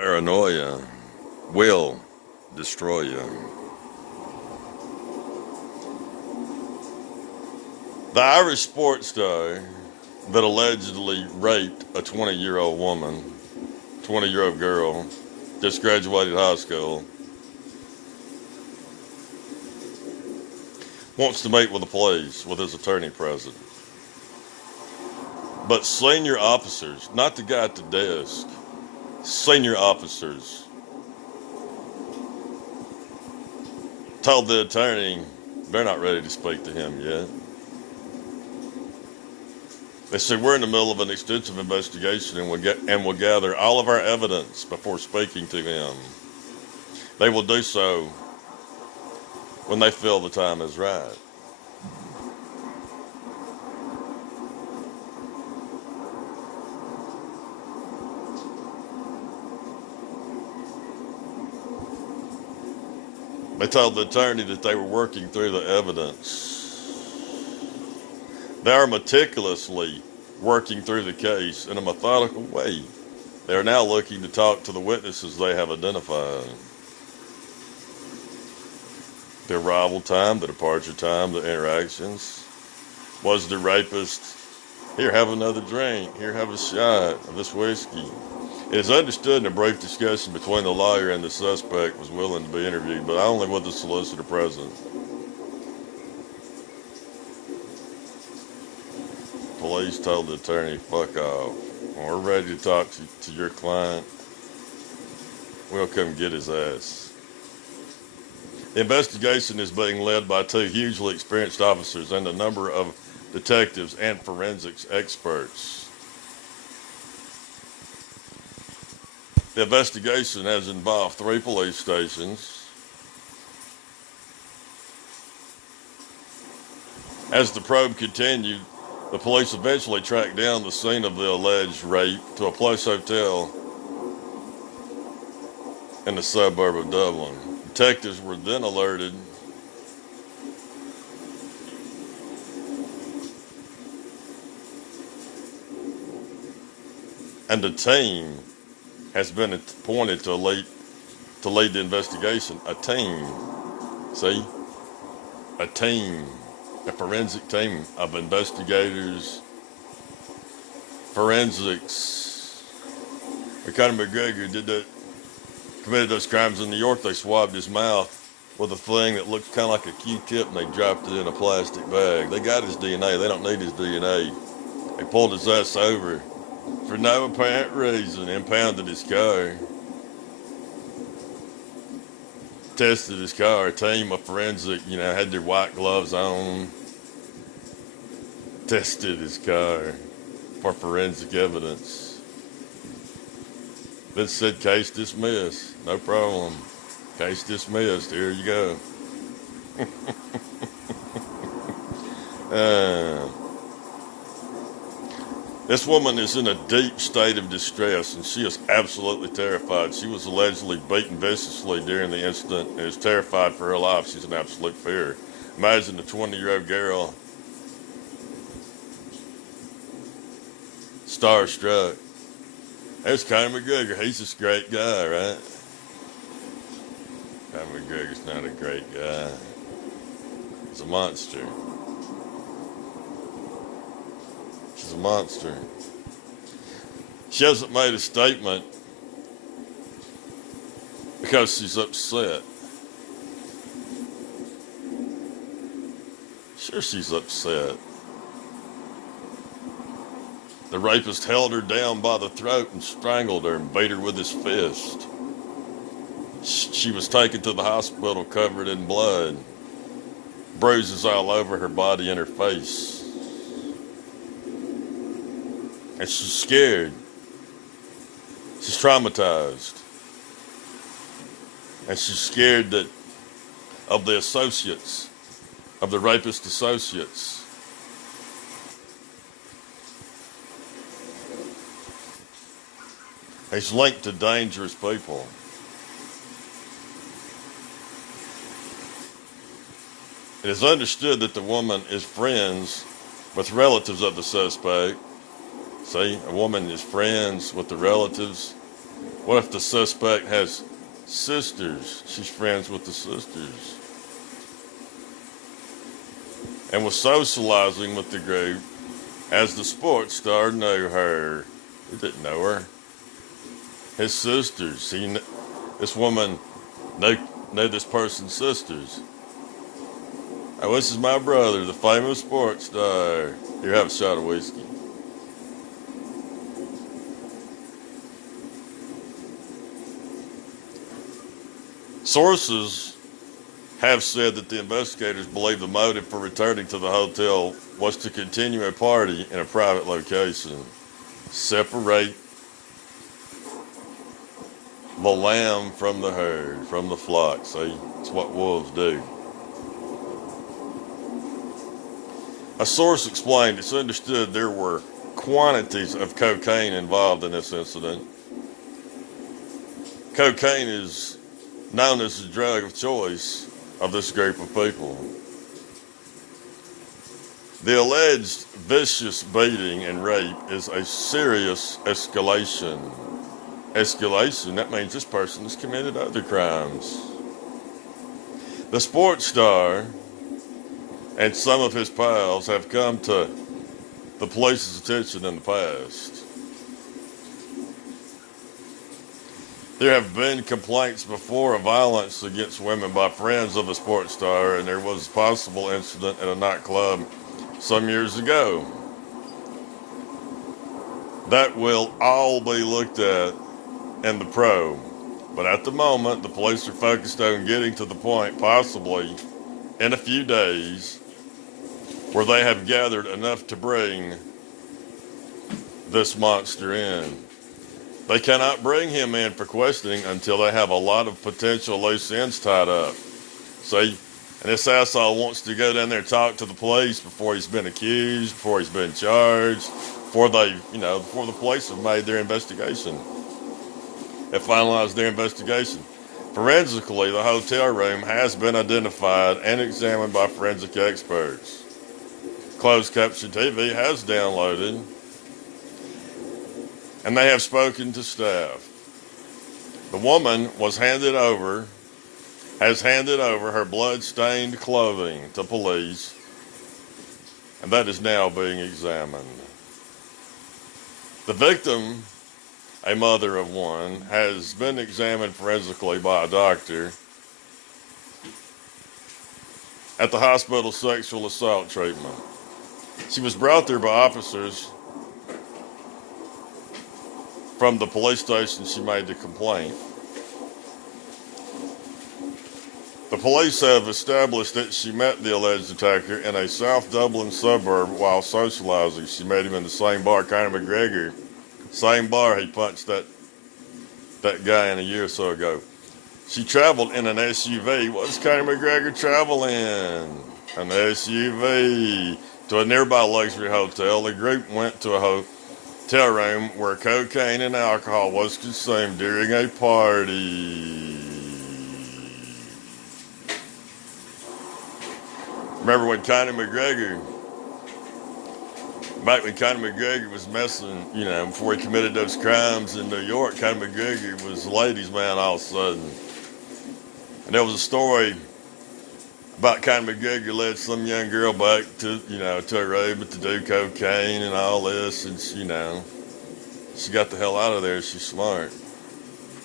Paranoia will destroy you. The Irish sports star that allegedly raped a 20-year-old woman, 20-year-old girl, just graduated high school, wants to meet with the police with his attorney present. But senior officers, not the guy at the desk, senior officers told the attorney they're not ready to speak to him yet. They said, we're in the middle of an extensive investigation and we'll gather all of our evidence before speaking to him. They will do so when they feel the time is right. They told the attorney that they were working through the evidence. They are meticulously working through the case in a methodical way. They are now looking to talk to the witnesses they have identified. The arrival time, the departure time, the interactions. Was the rapist, here, have another drink, here, have a shot of this whiskey. It is understood in a brief discussion between the lawyer and the suspect was willing to be interviewed, but only with the solicitor present. Police told the attorney, fuck off. When we're ready to talk to your client, we'll come get his ass. The investigation is being led by two hugely experienced officers and a number of detectives and forensics experts. The investigation has involved 3 police stations. As the probe continued, the police eventually tracked down the scene of the alleged rape to a plush hotel in the suburb of Dublin. Detectives were then alerted and the team has been appointed to lead the investigation. A team, see? A team. A forensic team of investigators, forensics. When Conor McGregor committed those crimes in New York, they swabbed his mouth with a thing that looked kind of like a Q-tip and they dropped it in a plastic bag. They got his DNA. They don't need his DNA. They pulled his ass over for no apparent reason, impounded his car. Tested his car. A team of forensic, had their white gloves on. Tested his car for forensic evidence. Then said, case dismissed. No problem. Case dismissed. Here you go. This woman is in a deep state of distress and she is absolutely terrified. She was allegedly beaten viciously during the incident and is terrified for her life. She's in absolute fear. Imagine a 20-year-old girl starstruck. There's Conor McGregor. He's this great guy, right? Conor McGregor's not a great guy. He's a monster. She's a monster. She hasn't made a statement because she's upset. Sure, she's upset. The rapist held her down by the throat and strangled her and beat her with his fist. She was taken to the hospital covered in blood, bruises all over her body and her face. And she's scared. She's traumatized. And she's scared of the associates, of the rapist associates. He's linked to dangerous people. It is understood that the woman is friends with relatives of the suspect. See, a woman is friends with the relatives What if the suspect has sisters? She's friends with the sisters. And was socializing with the group as the sports star knew her. He didn't know her. His sisters. This woman knew this person's sisters. Oh, this is my brother, the famous sports star. Here, have a shot of whiskey. Sources have said that the investigators believe the motive for returning to the hotel was to continue a party in a private location. Separate the lamb from the herd, from the flock. See, it's what wolves do. A source explained it's understood there were quantities of cocaine involved in this incident. Cocaine is known as the drug of choice of this group of people. The alleged vicious beating and rape is a serious escalation. Escalation, that means this person has committed other crimes. The sports star and some of his pals have come to the police's attention in the past. There have been complaints before of violence against women by friends of the sports star, and there was a possible incident at a nightclub some years ago. That will all be looked at in the probe. But at the moment, the police are focused on getting to the point, possibly in a few days, where they have gathered enough to bring this monster in. They cannot bring him in for questioning until they have a lot of potential loose ends tied up. See, and this asshole wants to go down there and talk to the police before he's been accused, before he's been charged, before the police have made their investigation, have finalized their investigation. Forensically, the hotel room has been identified and examined by forensic experts. Closed Caption TV has downloaded, and they have spoken to staff. The woman has handed over her blood-stained clothing to police, and that is now being examined. The victim, a mother of one, has been examined forensically by a doctor at the hospital sexual assault treatment. She was brought there by officers from the police station she made the complaint. The police have established that she met the alleged attacker in a South Dublin suburb while socializing. She met him in the same bar, Conor McGregor, same bar he punched that guy in a year or so ago. She traveled in an SUV. What does Conor McGregor travel in? An SUV to a nearby luxury hotel. The group went to a hotel room where cocaine and alcohol was consumed during a party. Remember when Conor McGregor, back when Conor McGregor was messing, before he committed those crimes in New York, Conor McGregor was a ladies' man all of a sudden. And there was a story about Conor McGregor led some young girl back to a room to do cocaine and all this, and she got the hell out of there. She's smart.